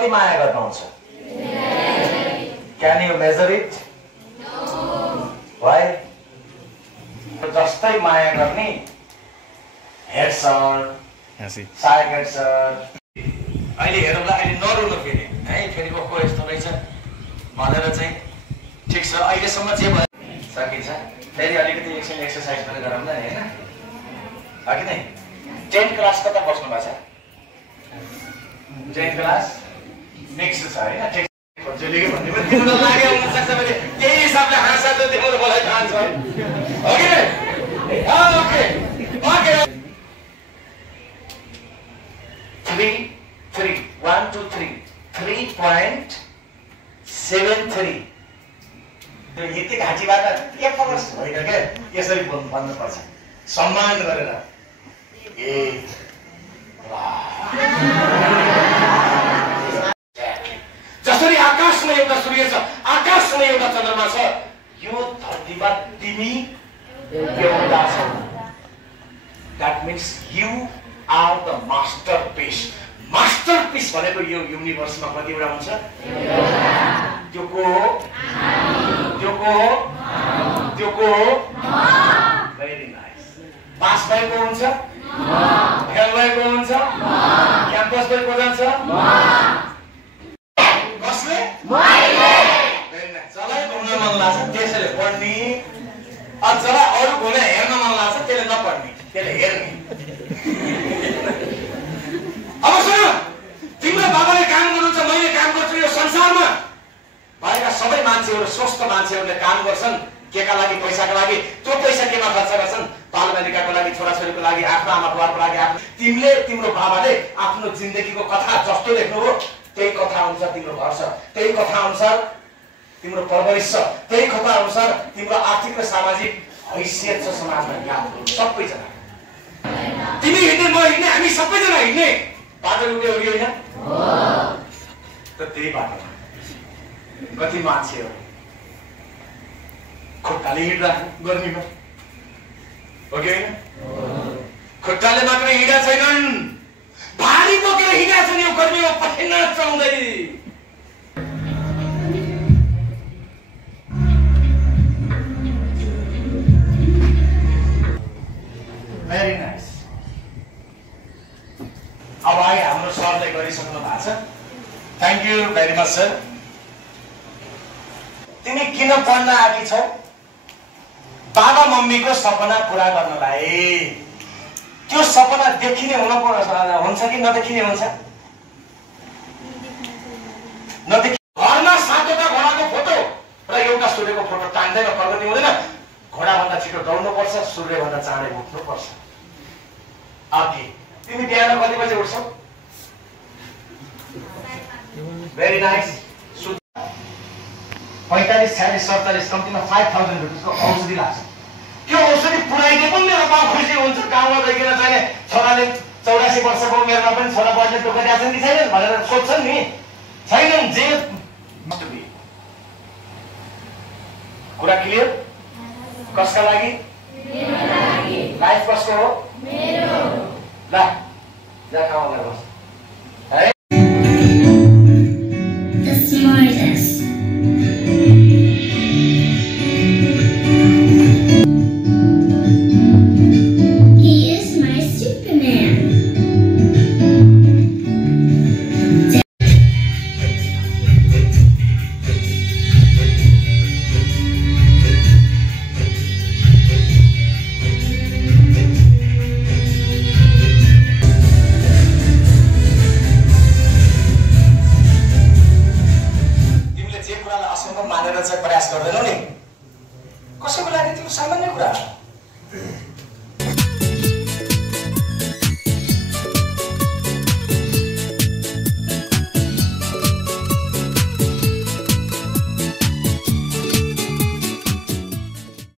कति माया गर्नुहुन्छ? Can you measure it? Why? जस्तै माया गर्ने head sir, side head sir. अहिले हेरौँला, अहिले नरुनु फेरि है, फेरि को यस्तो रहेछ भनेर चाहिँ ठिक छ। अहिलेसम्म जे भयो सकिन्छ, फेरि अलिकति एकछिन एक्सर्साइज पनि गरौँ न हैन? हो कि नै? 10 क्लास कता बस्नु भएको छ? 10 क्लास नेक्स्ट छ हैन? जहिले के भन्ने पनि तिम्रो लाग्यो हुन सक्छ भने त्यही हिसाबले हाँसा त तिम्रो मलाई थाहा छ। हो कि नै? ओके ओके 3 1 2 3 3.73 त्यो यति घाँटीबाट एक फरस होइन के यसरी भन्नुपर्छ सम्मान गरेर। ए जसरी आकाशमा एउटा सूर्य छ, आकाशमा एउटा चन्द्रमा छ, यो धरतीमा तिमी एउटा छौ। That means you are the masterpiece. Masterpiece भनेको यो युनिभर्समा कतिवटा हुन्छ? त्यो को हो? त्यो को हो? त्यो को हो? Very nice. पास भएको हुन्छ? फेल भएको हुन्छ? क्याम्पस भएको जान्छ? कसले? मैले। Very nice. जसलाई घुम्न मन लाग्छ त्यसैले पढ्ने, जसलाई अरू घुमेर हेर्न मन लाग्छ त्यसले नपढ्ने, त्यसले हेर्ने। अब सुन, तिम्रो बाबाले काम गर्नुहुन्छ, मैले काम गर्छु। यो संसारमा भएका सबै मान्छेहरू, स्वस्थ मान्छेहरूले काम गर्छन् केका लागि? पैसाका लागि। त्यो पैसा केमा खर्च गर्छन्? बालबालिकाको लागि, छोराछोरीको लागि, आफ्नो आमा बुवाको लागि। तिमीले, तिम्रो बाबाले आफ्नो जिन्दगीको कथा जस्तो लेख्नुभयो त्यही कथा अनुसार तिम्रो घर छ, त्यही कथा अनुसार तिम्रो परवरिश छ, त्यही कथा अनुसार तिम्रो आर्थिक र सामाजिक हैसियत छ समाजमा। याद गर्नु सबैजना, तिमी हिँड्ने, म हिँड्ने, हामी सबैजना हिँड्ने बाटो एउटै हो कि होइन? त त्यही बाटोमा कति मान्छेहरू खुट्टाले हिँडिरहेको गर्मीमा, हो कि होइन? खुट्टाले मात्रै हिँडेका छैनन्, भारी बोकेर हिँडेका छन् यो गर्मीमा पसिना चलाउँदै। Very nice. अब अहिले हाम्रो सरले गरिसक्नु भएको छ। Thank you very much sir. तिमी किन पढ्न आएकी छौ? बाबा मम्मीको सपना पुरा गर्नलाई। त्यो सपना देखिने हुन्छ कि नदेखिने हुन्छ? घरमा 7वटा घोडाको फोटो र एउटा सूर्यको फोटो टान्दैन, प्रगति हुँदैन। घोडाभन्दा छिटो दौड्नु पर्छ, सूर्यभन्दा चाँडै उठ्नु पर्छ। अघि तिमी बिहान कति बजे उठ्छौ? Very nice. 45 46 47 कम्तीमा 5000 रुपियाँको औषधि लाग्छ। त्यो औषधि पुऱ्याइदिए पनि मेरो बाउ खुसी हुन्छ। गाउँमा गइकन चाहिँ छोराले 84 वर्षको उमेरमा पनि छोरा बढ्ने दुःख दिएका छन् कि छैनन् भनेर सोध्छन् नि। छैनन्। जे कुरा क्लियर? कसका लागि? मेरो लागि। लाइफ कसको हो? मेरो। ल जा खाऊ बस।